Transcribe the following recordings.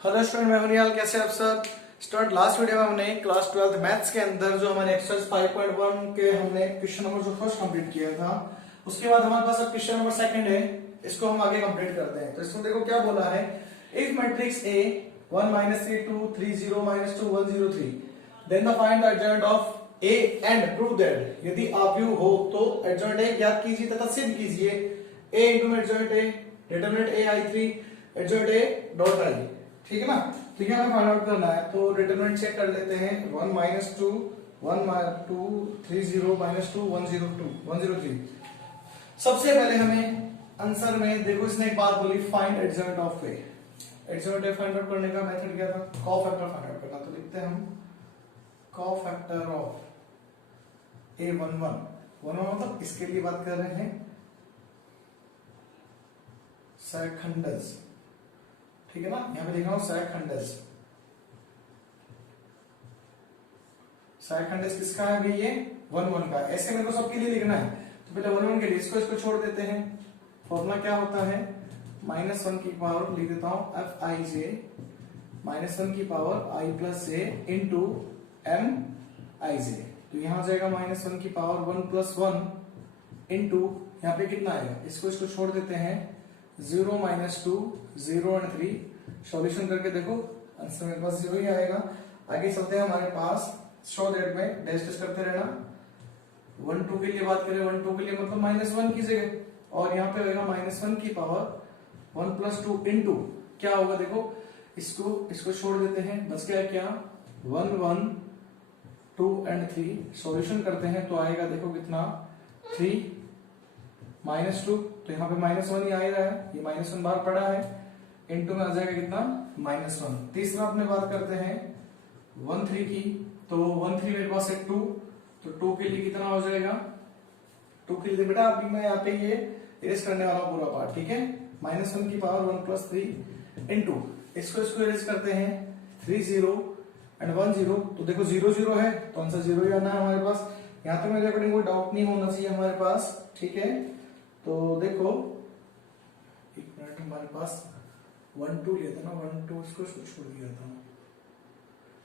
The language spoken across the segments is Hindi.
हेलो स्टूडेंट, मैं मनियाल। कैसे आप सब स्टूडेंट? लास्ट वीडियो में हमने क्लास 12 मैथ्स के अंदर जो हमारे एक्सरसाइज 5.1 के हमने क्वेश्चन नंबर जो फर्स्ट कंप्लीट किया था, उसके बाद हमारे पास अब क्वेश्चन नंबर सेकंड है। इसको हम आगे कंप्लीट करते हैं। तो इसमें देखो क्या बोला है। If matrix A 1 -3 2 3 0 -2 1 0 3 then the find the adjoint of A and prove that. यदि आप यू हो तो एडजॉइंट ए ज्ञात कीजिए तथा सिद्ध कीजिए ए into adjoint A determinant A i3 adjoint A dot I. ठीक है ना। तो ये हमें फाइंड आउट करना है। तो डिटरमिनेंट चेक कर लेते हैं। 1 -2 1 2 3 0 -2 1 0 2 1 0 3। सबसे पहले हमें आंसर में देखो, इसने एक बात बोली find adjoint of A. Adjoint A find out करने का मेथड क्या था? कोफैक्टर फाइंड आउट करना। तो लिखते हैं हम कोफैक्टर ऑफ ए 1 1 मतलब इसके लिए बात कर रहे हैं सेकंडस। ठीक है ना। यहां पे लिखा हूं सेकंडस। सेकंडस किसका है भाई? ये 1 1 का। ऐसे मेरे को सबके लिए लिखना है। तो पहले 1 1 के लिए इसको छोड़ देते हैं। फॉर्मूला क्या होता है? -1 की पावर लिख देता हूं एफ आई जे -1 की पावर आई प्लस जे इंटू एम आई जे। तो यहां आ जाएगा -1 की पावर 1 + 1 इंटू यहां पे कितना आएगा? इसको छोड़ देते हैं 0 -2 0 और 3। सॉल्यूशन करके देखो आंसर मेरे पास 0 ही आएगा। आगे चलते हैं हमारे पास शो दैट में डैश करते रहना। 1 2 के लिए बात करें, 1 2 के लिए मतलब -1 की जगह, और यहाँ पे होगा -1 की पावर 1 + 2 इंटू क्या होगा देखो, इसको छोड़ देते हैं। बच गया क्या? 1 1 2 और 3। सॉल्यूशन करते हैं तो आएगा देखो कितना 3 -2। तो यहाँ पे -1 ही आ रहा है, ये -1 बाहर पड़ा है। इंटू में आ जाएगा कितना? -1। तीसरा अपने बात करते हैं 1 3 की। तो 1 3 मेरे पास है 2। तो 2 के लिए कितना हो जाएगा? 2 के लिए बेटा अभी मैं यहाँ पे ये इरेज करने वाला पूरा पार्ट। ठीक है। -1 की पावर 1 + 3 इंटू इसको इरेज करते हैं 3 0 और 1 0। तो देखो 0 0 है तो आंसर 0 ही आना है हमारे पास। यहाँ तक मेरे अकॉर्डिंग कोई डाउट नहीं होना चाहिए हमारे पास। ठीक है। तो देखो एक मिनट, हमारे पास 1 2 लिया था ना, 1 2 इसको छोड़ दिया था।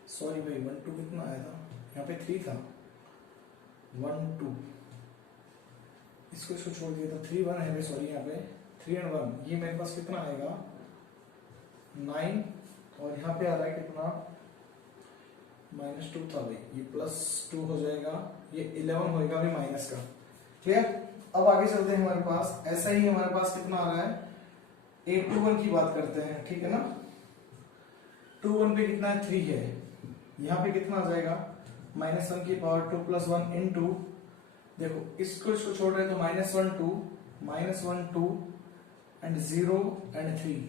सॉरी भाई, 1 2 कितना आया था? यहाँ पे 3 था। 1 2 इसको छोड़ दिया था। 3 1 है भाई, सॉरी यहाँ पे 3 और 1। ये मेरे पास कितना आएगा? 9। और यहाँ पे आ रहा है कितना? -2 था भाई, ये +2 हो जाएगा, ये 11 होएगा भाई माइनस का। क्लियर। अब आगे चलते हैं हमारे पास। ऐसा ही हमारे पास कितना आ रहा है? 821 की बात करते हैं। ठीक है ना। 2 1 पे कितना है? 3 है। यहाँ पे कितना आ जाएगा? -1 की पावर 2 + 1 इंटू देखो इसको छोड़ रहे तो -1 2 -1 2 एंड 0 और 3।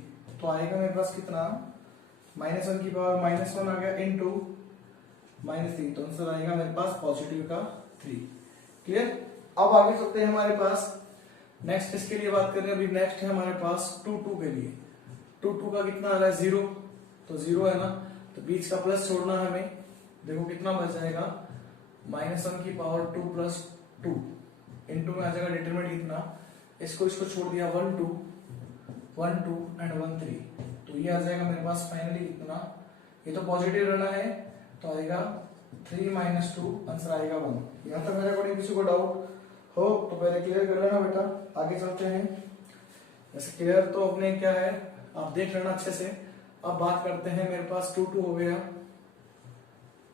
तो आएगा मेरे पास कितना? -1 की पावर -1 आ गया इंटू -3। तो आंसर आएगा मेरे पास पॉजिटिव का 3। क्लियर। अब आगे चलते हैं हमारे पास नेक्स्ट। इसके लिए बात करें अभी। नेक्स्ट है हमारे पास 2 2 के लिए। 2 2 का कितना आ रहा है? 0। तो 0 है ना, तो बीच का प्लस छोड़ना है हमें। देखो कितना बच जाएगा? -1 की पावर 2 + 2 इंटू में आ जाएगा डिटरमिनेंट कितना, इसको छोड़ दिया 1 2 1 2 और 1 3। तो ये आ जाएगा मेरे पास फाइनली कितना? ये तो पॉजिटिव रहना है तो आएगा 3 - 2, आंसर आएगा 1। यहाँ तक मेरे अकॉर्डिंग किसी को डाउट हो तो पहले क्लियर कर लेना बेटा। आगे चलते हैं। वैसे क्लियर तो अपने क्या है आप देख लेना अच्छे से। अब बात करते हैं, मेरे पास 2 2 हो गया।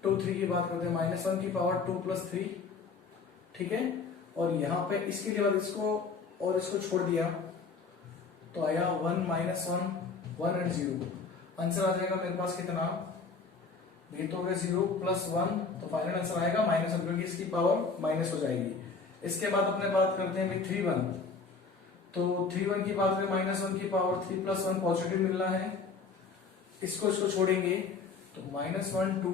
2 3 की बात करते हैं। -1 की पावर 2 + 3। ठीक है। और यहाँ पे इसके लिए बाद इसको छोड़ दिया तो आया 1 -1 1 और 0। आंसर आ जाएगा मेरे पास कितना? ये तो हो गया 0 + 1। तो फाइनल आंसर आएगा -1, क्योंकि इसकी पावर माइनस हो जाएगी। इसके बाद अपने बात करते हैं 3 1। तो 3 1 की बात करें, -1 की पावर 3 + 1 पॉजिटिव मिलना है। इसको छोड़ेंगे तो -1 2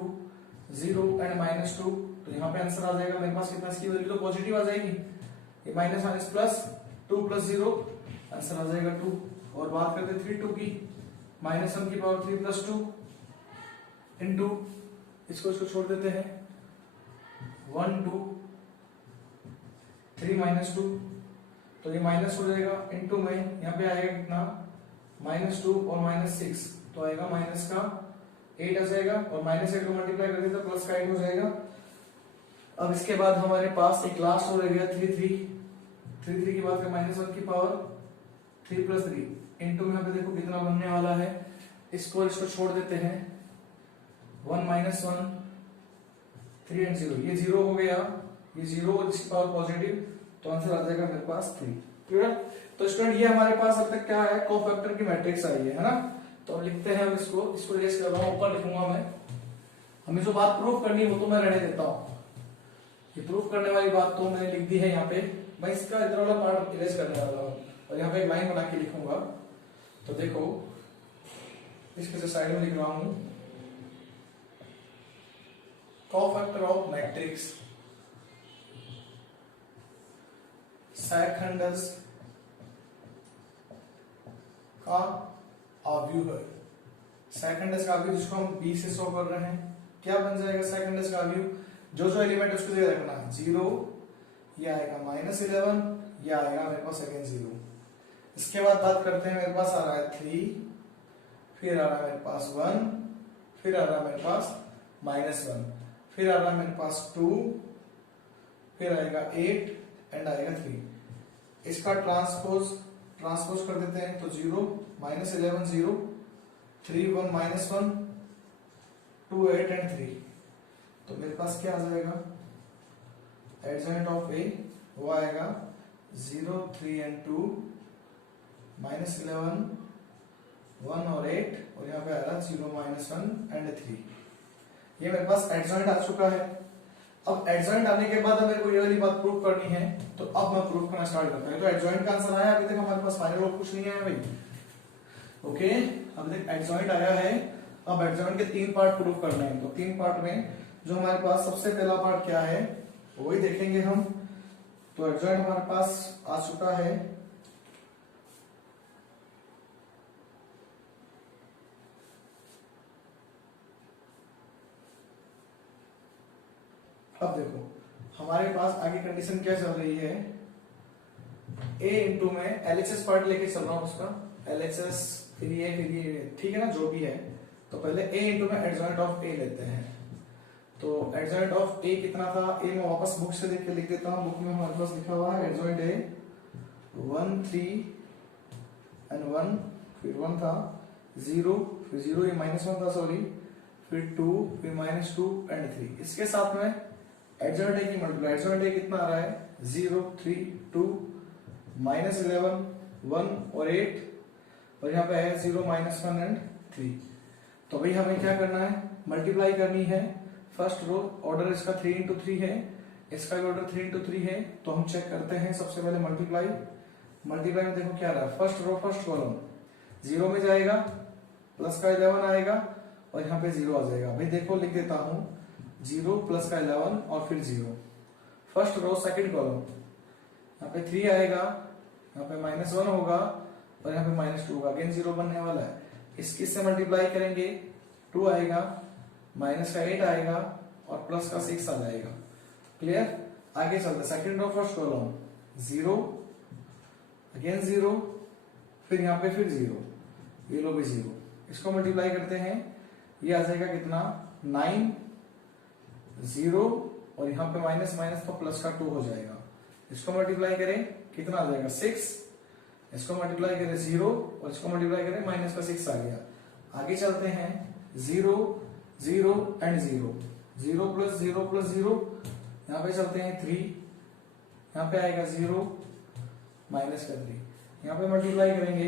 0 और -2। तो यहाँ पे आंसर आ जाएगा मेरे पास कितना? इसकी वैल्यू तो पॉजिटिव आ जाएगी। ये माइनस प्लस 2 + 0 आंसर आ जाएगा 2। और बात करते हैं 3 2 की। -1 की पावर 3 + 2 इंटू इसको छोड़ देते हैं 1 2 3 -2। तो ये माइनस हो जाएगा इंटू में यहाँ पे आएगा कितना? -2 और -6 तो आएगा माइनस का 8 आ जाएगा, और -8 को मल्टीप्लाई कर देते तो प्लस का 8 हो जाएगा। अब इसके बाद हमारे पास एक लास्ट हो रह गया 3 की बात करें -1 की पावर 3 + 3 इनटू में यहाँ पे देखो कितना बनने वाला है, इसको छोड़ देते हैं 1 - 1 3 and 0, ये 0 हो गया, ये 0 और इसकी पावर पॉजिटिव, तो आंसर आ जाएगा मेरे पास 3। क्लियर? तो स्टूडेंट ये हमारे पास अब तक क्या है, कोफैक्टर की मैट्रिक्स आई है ना। तो अब लिखते हैं हम इसको इरेज कर रहा हूं, ऊपर लिखूंगा मैं। हमें जो बात प्रूफ करनी है वो तो मैं रहने देता हूं, ये प्रूफ करने वाली बात तो मैंने लिख दी है यहाँ पे, मैं इसका इधर वाला पार्ट इरेज करने वाला हूँ और यहाँ पे एक लाइन बना के लिखूंगा। तो देखो इसके साइड में लिख रहा हूं, कोफैक्टर ऑफ मैट्रिक्स सेकंडस का अवयव है। सेकंडस का अवयव जिसको हम b से शो कर रहे हैं, क्या बन जाएगा सेकंडस का अवयव, जो एलिमेंट उसको जगह रखना है 0, ये आएगा -11, ये आएगा मेरे पास सेकंड 0। इसके बाद बात करते हैं, मेरे पास आ रहा है 3, फिर आ रहा है मेरे पास 1, फिर आ रहा है मेरे पास -1, फिर आ रहा है मेरे पास 2, फिर आएगा 8 एंड आएगा 3। इसका ट्रांसपोज कर देते हैं तो 0 -11 0 3 1 -1 2 8 एंड 3। तो मेरे पास क्या आ जाएगा, एडजॉइंट ऑफ ए वो आएगा 0 3 एंड 2 -11 1 और 8, और यहाँ पे आ रहा 0 -1 एंड 3। ये मेरे पास एडजॉइंट आ चुका है। अब एडजॉइंट आने के बाद मेरे को ये वाली बात प्रूफ करनी है, तो अब मैं प्रूफ करना स्टार्ट करता हूं। तो एडजॉइंट का आंसर आया, अभी तक हमारे पास फाइनल और कुछ नहीं आया भाई। ओके, अब देख एडजॉइंट आया है, अब एडजॉइंट के 3 पार्ट प्रूफ करने हैं। तो 3 पार्ट में जो हमारे पास सबसे पहला पार्ट क्या है वही देखेंगे हम। तो एडजॉइंट हमारे पास आ चुका है, अब देखो हमारे पास आगे कंडीशन क्या चल रही है, a इंटू में LHS पार्ट लेके चल रहा हूं उसका, LHS फिर ये ठीक है ना, जो भी है। तो पहले a इंटू में एडजॉइंट ऑफ a लेते हैं। तो एडजॉइंट ऑफ a कितना था, a मैं वापस बुक से देख के लिख देता हूं। बुक में हमारे पास लिखा हुआ है एडजॉइंट a 1 3 एंड 1, फिर 1 था 0, फिर 0 ये -1 था सॉरी, फिर 2, फिर -2 एंड 3। इसके साथ में एडजॉइंट a की मल्टीप्लाई, एडजॉइंट a कितना आ रहा है 0 3 2 -11 1 और 8, और यहाँ पे है 0 -1 एंड 3। तो भाई हमें क्या करना है, मल्टीप्लाई करनी है। फर्स्ट रो ऑर्डर इसका 3 इंटू 3 है, इसका भी ऑर्डर 3 इंटू 3 है। तो हम चेक करते हैं सबसे पहले मल्टीप्लाई में देखो क्या रहा है, फर्स्ट रो फर्स्ट कॉलम 0 में जाएगा, प्लस का 11 आएगा और यहाँ पे 0 आ जाएगा। भाई देखो लिख देता हूं 0 प्लस का 11 और फिर 0, फर्स्ट रो सेकंड कॉलम, यहाँ पे 3 आएगा, यहाँ पे -1 होगा और यहाँ पे -2 होगा, अगेन 0 बनने वाला है। इससे मल्टीप्लाई करेंगे 2 आएगा, माइनस का 8 आएगा और प्लस का 6 आ जाएगा। क्लियर? आगे चलते second row first column 0 again 0, फिर यहाँ पे फिर 0, ये लो भी 0। इसको मल्टीप्लाई करते हैं, ये आ जाएगा कितना 9 0 और यहाँ पे माइनस माइनस तो प्लस का 2 हो जाएगा। इसको मल्टीप्लाई करें कितना आ जाएगा 6, इसको मल्टीप्लाई करें 0 और इसको मल्टीप्लाई करें माइनस का 6 आ गया। आगे चलते हैं 0 0 एंड 0, 0 प्लस 0 प्लस 0, यहाँ पे चलते हैं 3, यहाँ पे आएगा 0 माइनस का 3, यहाँ पे मल्टीप्लाई करेंगे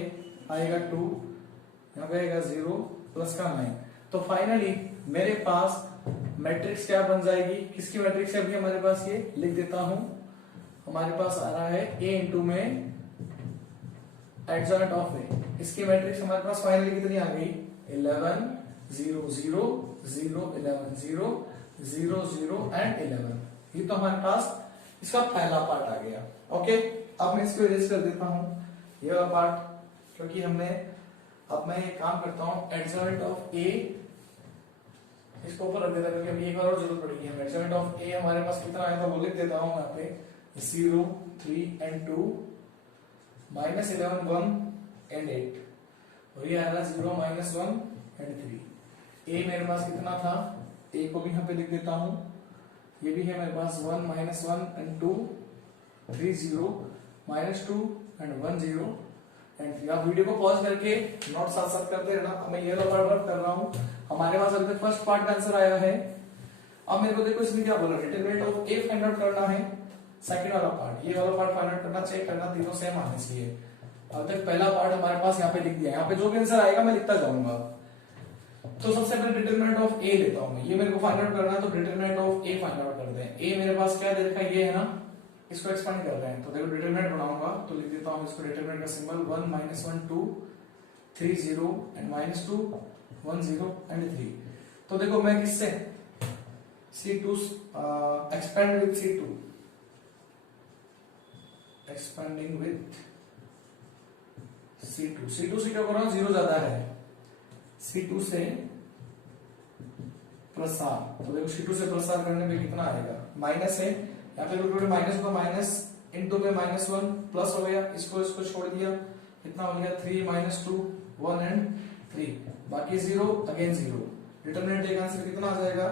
आएगा 2, यहाँ पे आएगा 0 प्लस का 9। तो फाइनली मेरे पास मैट्रिक्स क्या बन जाएगी, किसकी मैट्रिक्स है अभी हमारे पास, ये लिख देता हूं। हमारे पास आ रहा है a इंटू में एडजॉइंट ऑफ a, इसकी मैट्रिक्स हमारे पास फाइनली कितनी आ गई 11 0 0 0 11 0 0 0 एंड 11। ये तो हमारे पास इसका पहला पार्ट आ गया। ओके, अब मैं इसको इरेज कर देता हूं ये वाला पार्ट, क्योंकि हमने अब मैं एक काम करता हूं एडजॉइंट ऑफ a इसको ऊपर रख देता हूं, क्योंकि एक बार और जरूरत पड़ेगी। हम एडजॉइंट ऑफ a हमारे पास कितना आया था वो लिख देता हूं यहाँ पे 0 3 एंड 2 -11 1 एंड 8, और ये आएगा 0 -1 एंड 3। ए मेरे पास कितना था, ए को भी यहाँ पे लिख देता हूं, ये भी है मेरे पास 1 -1 एंड 2 3 0 -2 एंड 1 0 एंड 3। आप वीडियो को पॉज करके नोट साथ साथ करते रहना। अब मैं ये वाला वर्क कर रहा हूँ। हमारे पास अभी तक फर्स्ट पार्ट का आंसर आया है। अब मेरे को देखो इसमें क्या बोला, determinant of A find out करना है। सेकंड वाला पार्ट, ये वाला पार्ट फाइंड आउट करना, चेक करना तीनों सेम आने चाहिए। अब तक पहला पार्ट हमारे पास यहाँ पे लिख दिया है, यहाँ पे जो भी आंसर आएगा मैं लिखता जाऊंगा। तो सबसे पहले डिटरमिनेंट ऑफ ए लेता हूं मैं, ये मेरे को फाइंड आउट करना है, तो determinant of A find out करते हैं। ए मेरे पास क्या दे रखा है, ये है ना, इसको एक्सपेंड कर रहे हैं। तो देखो डिटरमिनेंट बनाऊंगा तो लिख देता हूं इसको, डिटरमिनेंट का सिंबल 1 -1 2 3 0 एंड -2 1 0 एंड 3। तो देखो मैं किससे C2 expand with C2, expanding with C2 से क्या कर रहा हूं, 0 ज्यादा है, C2 से प्रसार। तो देखो C2 से प्रसार करने में कितना आएगा, माइनस है, यहाँ पे माइनस को माइनस इंटू में -1 प्लस हो गया, इसको छोड़ दिया, कितना हो गया 3 -2 1 एंड 3, बाकी 0 अगेन 0। डिटरमिनेंट का आंसर कितना आ जाएगा,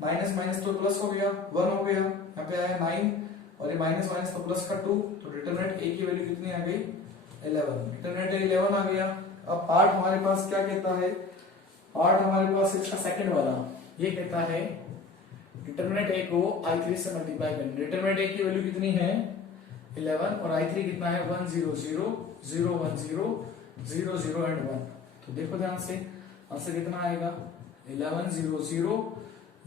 माइनस माइनस तो प्लस हो गया 1 हो गया, यहाँ पे आया 9 और ये माइनस माइनस तो प्लस का 2, तो डिटरमिनेंट ए की वैल्यू कितनी आ गई 11। डिटरमिनेंट 11 आ गया। अब पार्ट हमारे पास क्या कहता है, पार्ट हमारे पास इसका सेकंड वाला ये कहता है डिटरमिनेंट ए को i3 से मल्टीप्लाई करना। डिटरमिनेंट ए की वैल्यू कितनी है 11 और i3 कितना है 1 0 0 0 1 0 0 0 एंड 1। तो देखो ध्यान से आंसर कितना आएगा 11 0 0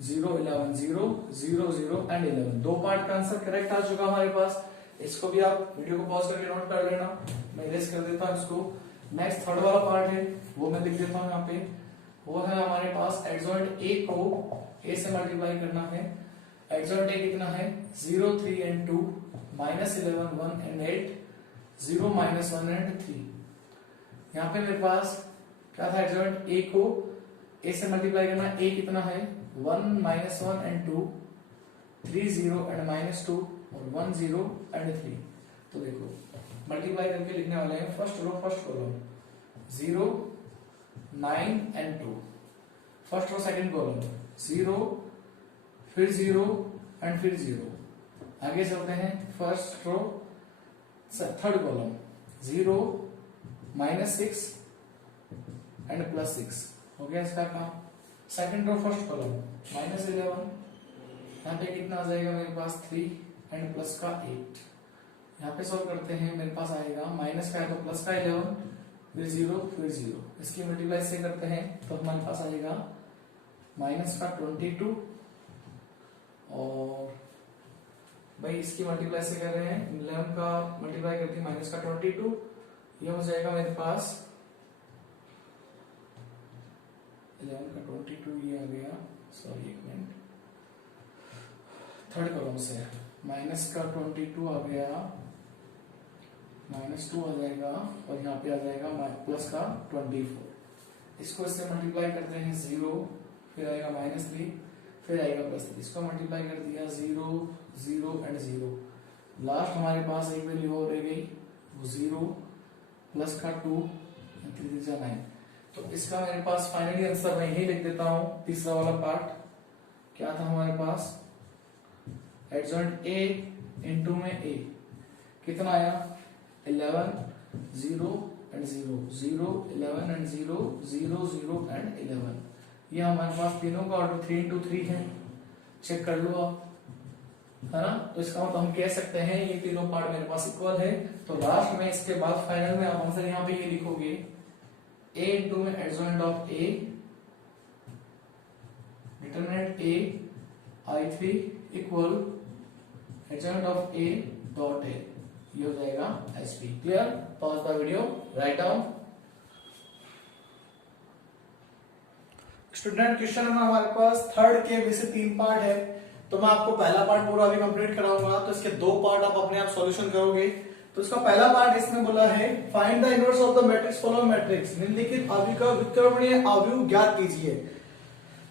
0 11 0 0 0 एंड 11। दो पार्ट का आंसर करेक्ट आ चुका हमारे पास। इसको भी आप वीडियो को पॉज करके नोट कर लेना, मैं इरेज कर देता हूं इसको। नेक्स्ट थर्ड वाला पार्ट है वो मैं लिख देता हूं यहाँ पे, वो है हमारे पास एडजॉइंट ए को ए से मल्टीप्लाई करना है। एडजॉइंट ए कितना है 0 3 एंड 2 -11 1 एंड 8 0 -1 एंड 3। यहाँ पे मेरे पास क्या था, एडजॉइंट ए को ए से मल्टीप्लाई करना, ए कितना है 1 -1 एंड 2 3 0 एंड -2 और 1 0 एंड 3। तो देखो मल्टीप्लाई करके लिखने वाले हैं, first row first column 0 9 and 2, first row second column 0 फिर 0 एंड फिर 0। आगे चलते हैं first row third column 0 -6 and +6 हो गया इसका काम। सेकंड रो फर्स्ट कॉलम -11, यहाँ पे कितना आ जाएगा मेरे पास 3 एंड प्लस का 8। यहाँ पे सॉल्व करते हैं, मेरे पास आएगा माइनस का है तो प्लस का 11 फिर 0 फिर 0, इसकी मल्टीप्लाई से करते हैं तो हमारे पास आएगा माइनस का 22 और भाई इसकी मल्टीप्लाई से कर रहे हैं 11 का मल्टीप्लाई करते हैं माइनस का 22, ये हो जाएगा मेरे पास 11 का 22, ये आ गया, सॉरी एक मिनट, थर्ड कॉलम से माइनस का 22 आ गया, -2 आ जाएगा और यहाँ पे आ जाएगा प्लस का 24। इसको इससे मल्टीप्लाई करते हैं 0 फिर आएगा -3 फिर आएगा +3, इसको मल्टीप्लाई कर दिया 0 0 एंड 0, लास्ट हमारे पास एक वैल्यू और रह गई वो 0 प्लस का 2 3 3 9। तो इसका मेरे पास फाइनली आंसर मैं यही लिख देता हूँ। तीसरा वाला पार्ट क्या था हमारे पास, एडजॉइंट ए इनटू में ए कितना आया 11 0 एंड 0 0 11 एंड 0 0 0 एंड 11। ये हमारे पास तीनों का ऑर्डर 3 into 3 है, चेक कर लो आप, है ना। तो इसका मतलब हम कह सकते हैं ये तीनों पार्ट मेरे पास इक्वल है। तो लास्ट में इसके बाद फाइनल में आप आंसर यहाँ पे ये लिखोगे a इनटू में adjoint of a determinant a i3 equal adjoint of a dot a, ये हो जाएगा SP। Clear, pause the video, write down. Student question में हमारे पास थर्ड के वैसे 3 पार्ट है, तो मैं आपको पहला पार्ट पूरा अभी कंप्लीट कराऊंगा, तो इसके 2 पार्ट आप अपने आप सॉल्यूशन करोगे। तो इसका पहला पार्ट इसमें बोला है find the inverse of the matrix following matrix, निम्नलिखित अवयव का विकर्णीय अवयव ज्ञात कीजिए।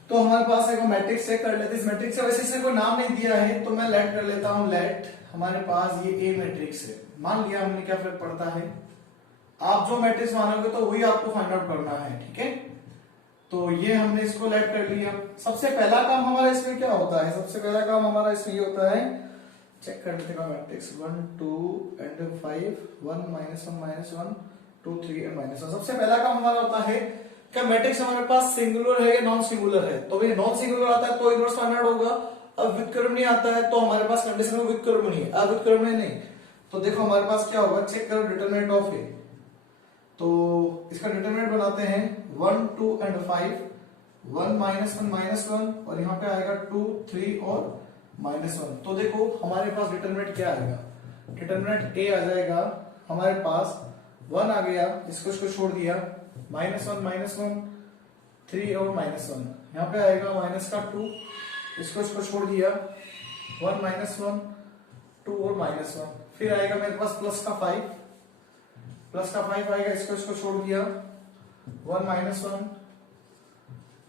तो हमारे पास एक मैट्रिक्स चेक कर लेते हैं। इस मैट्रिक्स का वैसे इसने कोई नाम नहीं दिया है, तो मैं लेट कर लेता हूं, लेट हमारे पास ये ए मैट्रिक्स है, मान लिया हमने, क्या फर्क पड़ता है आप जो मैट्रिक्स मानोगे तो वही आपको फाइंड आउट करना है, ठीक है। तो ये हमने इसको लेट कर लिया। सबसे पहला काम हमारा इसमें क्या होता है, सबसे पहला काम हमारा इसमें ये होता है, चेक कर लेते हैं मैट्रिक्स 1 2 एंड 5 1 -1 -1 2 3 एंड -1। सबसे पहला काम हमारा होता है क्या मैट्रिक्स हमारे पास सिंगुलर है या नॉन सिंगुलर है। तो भाई नॉन सिंगुलर आता है तो इनवर्स फाइंड आउट होगा। अब व्युत्क्रमणीय आता है तो हमारे पास कंडीशन में व्युत्क्रमणीय, अब व्युत्क्रमणीय नहीं। तो देखो हमारे पास क्या होगा, चेक करो डिटरमिनेंट ऑफ ए। तो इसका डिटरमिनेंट बनाते हैं 1 2 एंड 5 1 -1 -1 और यहाँ पे आएगा 2 3 और -1। तो देखो हमारे पास डिटरमिनेंट क्या आएगा, डिटरमिनेंट ए आ जाएगा हमारे पास 1 आ गया, इसको छोड़ दिया -1 -1 3 और -1। यहाँ पे आएगा माइनस का 2, इसको छोड़ दिया 1 -1 2 और -1। फिर आएगा मेरे पास प्लस का 5 आएगा, इसको छोड़ दिया 1 -1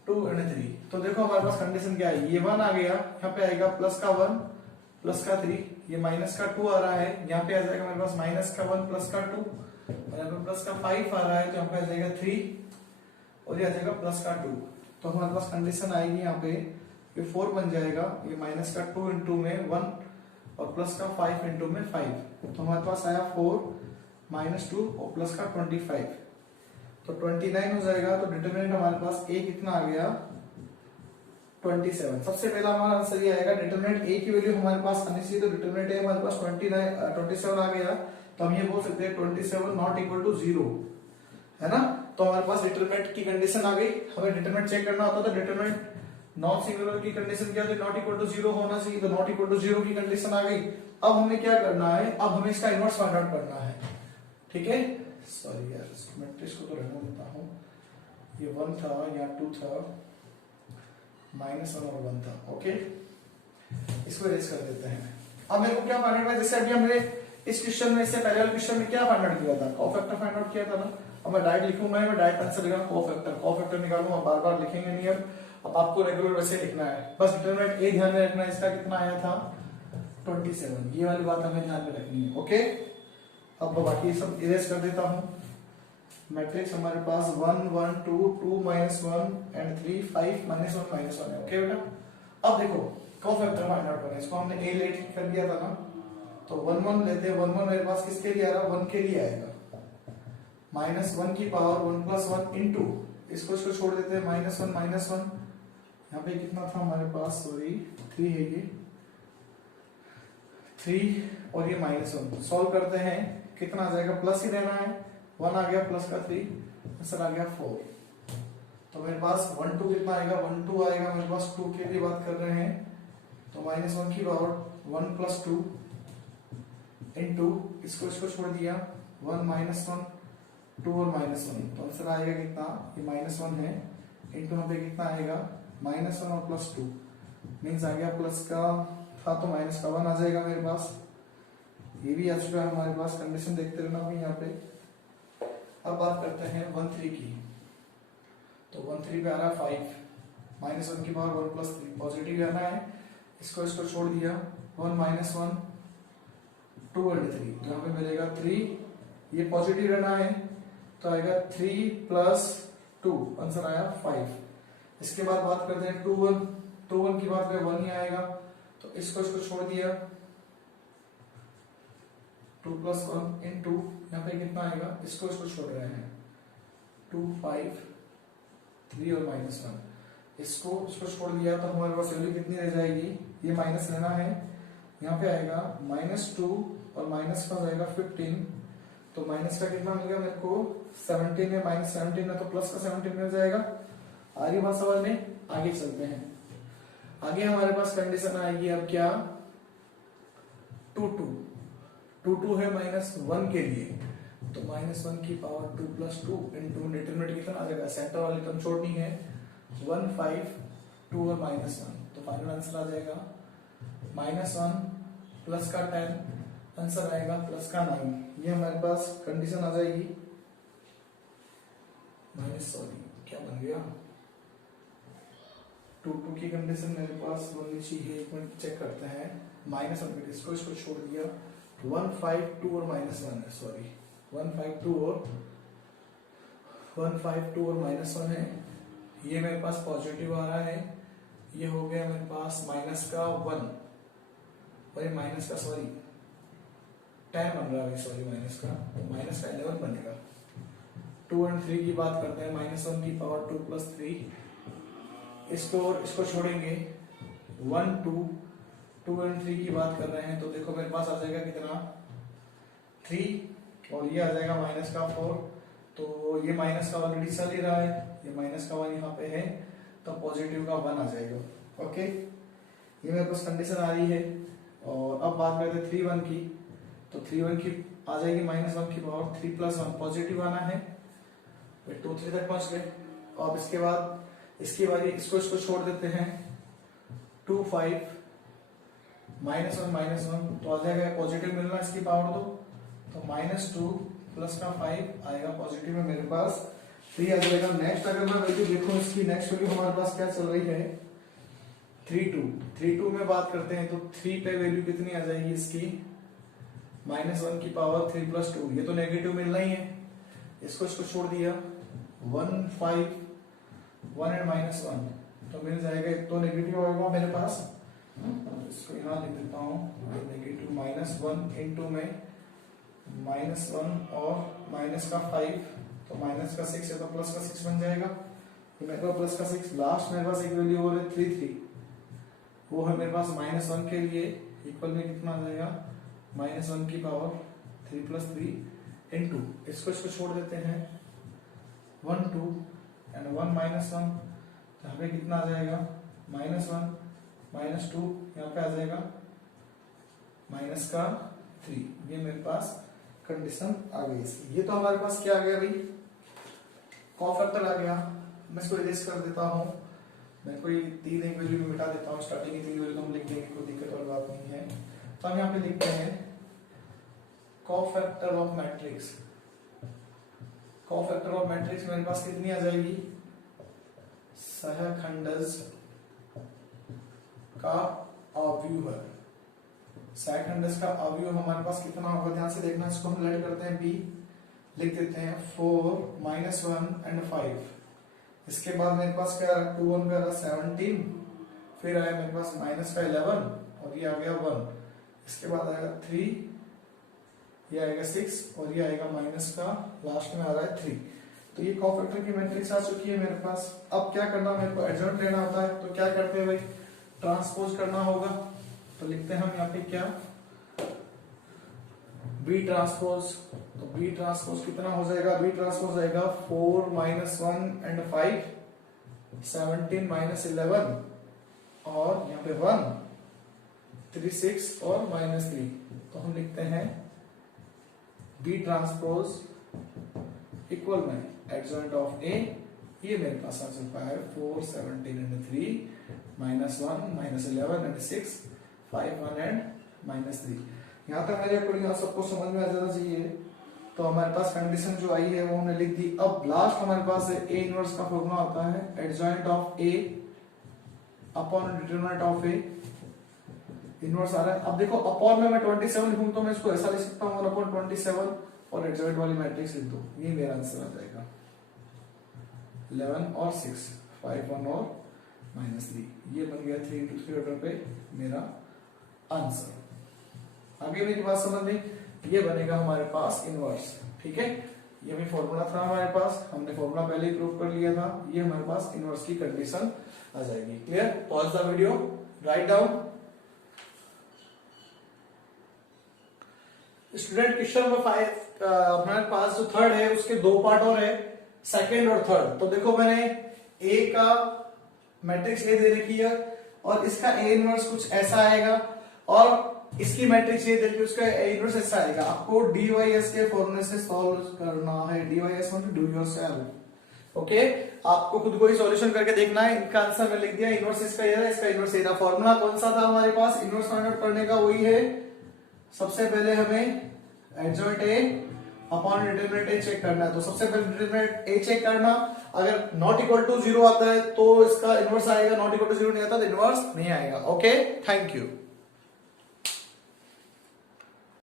2 एंड 3। तो देखो हमारे पास कंडीशन क्या है, ये 1 आ गया, यहाँ पे आएगा प्लस का 1 प्लस का 3, ये माइनस का 2 आ रहा है, यहाँ पे आ जाएगा मेरे पास माइनस का 1 प्लस का 2 और यहाँ पे प्लस का 5 आ रहा है, तो यहाँ पे आ जाएगा 3 और ये आ जाएगा प्लस का 2। तो हमारे पास कंडीशन आएगी यहाँ पे ये 4 बन जाएगा, ये माइनस का 2 इंटू में 1 और प्लस का 5 इंटू में 5। तो हमारे पास आया 4 -2 और प्लस का 25, तो 29 हो जाएगा। तो डिटरमिनेंट हमारे पास ए कितना आ गया 27। सबसे पहला हमारा आंसर ये आएगा, डिटरमिनेंट ए की वैल्यू हमारे पास आनी चाहिए, तो डिटरमिनेंट ए हमारे पास 27 आ गया। तो हम ये बोल सकते हैं 27 नॉट इक्वल टू 0, है ना। तो हमारे पास डिटरमिनेंट की कंडीशन आ गई। हमें डिटरमिनेंट चेक करना होता था, डिटरमिनेंट नॉन सिंगुलर की कंडीशन क्या थी, नॉट इक्वल टू 0 होना चाहिए, तो नॉट इक्वल टू 0 की कंडीशन आ गई। अब हमें क्या करना है, अब हमें इसका इनवर्स फाइंड आउट करना है, ठीक है। सॉरी यार, मैट्रिक्स को तो रहने देता हूं, ये 1 था या 2 था, -1 और 1 था, ओके। इसको इरेज कर देते हैं। अब मेरे को क्या फाइंड आउट है, जैसे अभी हमने इस क्वेश्चन में, इससे पहले वाले क्वेश्चन में क्या फाइंड आउट किया था, कोफैक्टर फाइंड आउट किया था ना। अब मैं डायरेक्ट लिखूंगा, मैं डायरेक्ट आंसर लिखूंगा कोफैक्टर निकालूंगा, बार-बार लिखेंगे नहीं। अब आपको रेगुलर वैसे लिखना है, बस डिटरमिनेंट ए ध्यान में रखना है, इसका कितना आया था 27, ये वाली बात हमें ध्यान में रखनी है, ओके। अब बाकी सब इरेज कर देता हूं। मैट्रिक्स हमारे पास 1 1 2 2 -1 एंड 3 5 -1 -1 है, ओके बेटा। अब देखो कोफैक्टर फाइंड आउट करना है, इसको हमने ए लेट कर दिया था ना, तो 1 1 लेते हैं। 1 1 मेरे पास किसके लिए आ रहा है, 1 के लिए आएगा, -1 की पावर 1 + 1 इंटू, इसको छोड़ देते हैं -1 -1। यहाँ पे कितना था हमारे पास, सॉरी 3 है, ये 3 और ये -1। सॉल्व करते हैं, कितना आ जाएगा, प्लस ही रहना है, 1 आ गया प्लस का 3, आंसर आ गया 4। तो मेरे पास 1 2 कितना आएगा, 1 2 आएगा मेरे पास, 2 के लिए बात कर रहे हैं, तो -1 की पावर 1 + 2 इंटू, इसको छोड़ दिया 1 -1 2 और -1। तो आंसर आएगा कितना, ये -1 है, इंटू यहाँ पे कितना आएगा -1 और +2 मीन्स आ गया प्लस का था तो माइनस का 1 आ जाएगा मेरे पास। ये भी आ चुका है हमारे पास, कंडीशन देखते रहना अभी यहाँ पे। अब बात करते हैं 1 3 की, तो 1 3 पे आ रहा है 5 -1 की पावर 1 + 3 पॉजिटिव आना है, इसको छोड़ दिया 1 -1 2 एंड 3, तो यहाँ पे मिलेगा 3, ये पॉजिटिव रहना है, तो आएगा 3 + 2, आंसर आया 5। इसके बाद बात करते हैं 2 1 की बात करें 1 ही आएगा, तो इसको छोड़ दिया 2 + 1 इंटू, यहाँ पे कितना आएगा, इसको छोड़ रहे हैं 2 5 3 और -1, इसको छोड़ दिया, तो हमारे पास वैल्यू कितनी रह जाएगी, ये माइनस लेना है, यहाँ पे आएगा -2 और माइनस का जाएगा 15, तो माइनस का कितना मिलेगा मेरे को 17 है, -17 है, तो प्लस का 17 मिल जाएगा। आ रही बात सवाल में, आगे चलते हैं। आगे हमारे पास कंडीशन आएगी अब क्या, 2 2 है -1 के लिए, तो -1 की पावर 2 + 2 इंटू डिटरमिनेंट कितना आ जाएगा, सेंटर वाली टर्म छोड़नी है, 1 5 2 और -1, तो फाइनल आंसर आ जाएगा -1 प्लस का 10, आंसर आएगा प्लस का 9। ये हमारे पास कंडीशन आ जाएगी, सॉरी क्या बन गया, 2 2 की कंडीशन मेरे पास बननी चाहिए, एक मिनट चेक करते हैं। -1 इसको छोड़ दिया, 1 5 2 और -1 है, सॉरी 152 और -1 है, ये मेरे पास पॉजिटिव आ रहा है, ये हो गया मेरे पास माइनस का 1 और ये माइनस का 10 बन रहा है, सॉरी माइनस का, तो माइनस का 11 बनेगा। 2 और 3 की बात करते हैं, -1 की पावर 2 + 3, इसको छोड़ेंगे 1 2 और 3 की बात कर रहे हैं, तो देखो मेरे पास आ जाएगा कितना 3 और ये आ जाएगा माइनस का 4, तो ये माइनस का ऑलरेडी चल ही रहा है, ये माइनस का 1 यहाँ पे है, तो पॉजिटिव का 1 आ जाएगा। ओके, ये मेरे पास कंडीशन आ रही है। और अब बात करते हैं 3 1 की, तो 3 1 की आ जाएगी -1 की पावर 3 + 1, पॉजिटिव आना है, 2 3 तक पहुंच गए। अब इसके बाद इसकी बारी, इसको छोड़ देते हैं, 2 5 -1 तो आ जाएगा पॉजिटिव मिलना, इसकी पावर 2, तो -2 + का 5 आएगा पॉजिटिव में मेरे पास 3 आ जाएगा। नेक्स्ट अगर मैं वैल्यू देखूं, इसकी नेक्स्ट वैल्यू हमारे पास क्या चल रही है, 3 2 में बात करते हैं, तो 3 पे वैल्यू कितनी आ जाएगी इसकी, -1 की पावर 3 + 2, ये तो नेगेटिव मिलना ही है, इसको छोड़ दिया, 1 5 1 और -1 तो मिल जाएगा, तो नेगेटिव होगा मेरे पास, इसको यहाँ लिख देता हूँ, नेगेटिव -1 इनटू में -1 और माइनस का 5, तो माइनस का 6 है, तो प्लस का 6 बन जाएगा, तो मेरे पास प्लस का 6, लास्ट मेरे पास एक वैल्यू और है 3 3, वो है मेरे पास -1 के लिए इक्वल में कितना आ जाएगा, -1 की पावर 3 + 3 इनटू, इसको छोड़ देते हैं, 1 2 एंड 1 -1, तो यहाँ पे कितना आ जाएगा, -1 -2, यहाँ पे आ जाएगा माइनस का 3, ये मेरे पास कंडीशन आ गई इसकी। ये तो हमारे पास क्या आ गया भाई, कॉफैक्टर आ गया। मैं इसको इरेज कर देता हूँ, मैं कोई 3 एक वैल्यू में मिटा देता हूँ, स्टार्टिंग की 3 वैल्यू तो हम लिख देंगे, कोई दिक्कत वाली बात नहीं है। तो हम यहाँ पे लिखते हैं cofactor of matrix, cofactor of matrix मेरे पास कितनी आ जाएगी, सहखंडज का अवयव, सहखंडज का अवयव हमारे पास कितना होगा, ध्यान से देखना, इसको हम लेट करते हैं b, लिख देते हैं 4 -1 एंड 5, इसके बाद मेरे पास क्या 2 1 का 17, फिर आया मेरे पास माइनस का 11 और ये आ गया 1, इसके बाद आएगा 3, ये आएगा 6 और ये आएगा माइनस का, लास्ट में आ रहा है 3। तो ये कॉफैक्टर की मैट्रिक्स आ चुकी है मेरे पास। अब क्या करना, मेरे को एडजॉइंट लेना होता है, तो क्या करते हैं भाई, ट्रांसपोज करना होगा, तो लिखते हैं हम यहाँ पे क्या, बी ट्रांसपोज, तो बी ट्रांसपोज कितना हो जाएगा, बी ट्रांसपोज आएगा 4 -1 एंड 5, 17 -11 और यहाँ पे 1 3 6 और -3, तो हम लिखते हैं बी ट्रांसपोज इक्वल में एडजॉइंट ऑफ ए, ये मेरे पास आ चुका है 4 17 एंड 3 -1 -11 एंड 6 5 1 एंड -3। यहाँ तक मेरे अकॉर्डिंग सबको समझ में आ जाना चाहिए। तो हमारे पास कंडीशन जो आई है वो हमने लिख दी। अब लास्ट हमारे पास ए इनवर्स का फॉर्मूला आता है adjoint of A upon determinant of A, inverse आ रहा है। अब देखो अपॉन में मैं 27 लिखूं तो मैं इसको ऐसा लिख सकता हूं 1/27 और एडजॉइंट वाली मैट्रिक्स लिख दो, ये मेरा आंसर आ जाएगा 11 और 6 5 1 और -3, ये बन गया 3 into 3 ऑर्डर पे मेरा आंसर। आगे मेरी बात समझ में, ये बनेगा हमारे पास इनवर्स, ठीक है। ये भी फॉर्मूला था हमारे पास, हमने फॉर्मूला पहले ही प्रूव कर लिया था। ये हमारे पास इनवर्स की कंडीशन आ जाएगी। Clear? Pause the video, write down. Student question number 5 हमारे पास जो थर्ड है उसके दो पार्ट और है, सेकंड और थर्ड। तो देखो मैंने ए का मैट्रिक्स ए दे रखी है और इसका ए इनवर्स कुछ ऐसा आएगा और इसकी मैट्रिक्स ये देखिए उसका ए इनवर्स ऐसा आएगा। आपको डीवाईएस के फॉर्मूले से सॉल्व करना है। डीवाईएस मतलब डू योरसेल्फ, ओके। आपको खुद को ही सॉल्यूशन करके देखना है। इनका आंसर मैं लिख दिया, इनवर्स इसका ये है, इसका इनवर्स ये था। फॉर्मूला कौन सा था हमारे पास इनवर्स फाइंड आउट करने का? वही है, सबसे पहले हमें adjoint A upon determinant A check करना है। तो सबसे पहले डिटरमिनेंट ए चेक करना, अगर नॉट इक्वल टू 0 आता है तो इसका इनवर्स आएगा, नॉट इक्वल टू 0 नहीं आता तो इनवर्स नहीं आएगा। Okay, thank you.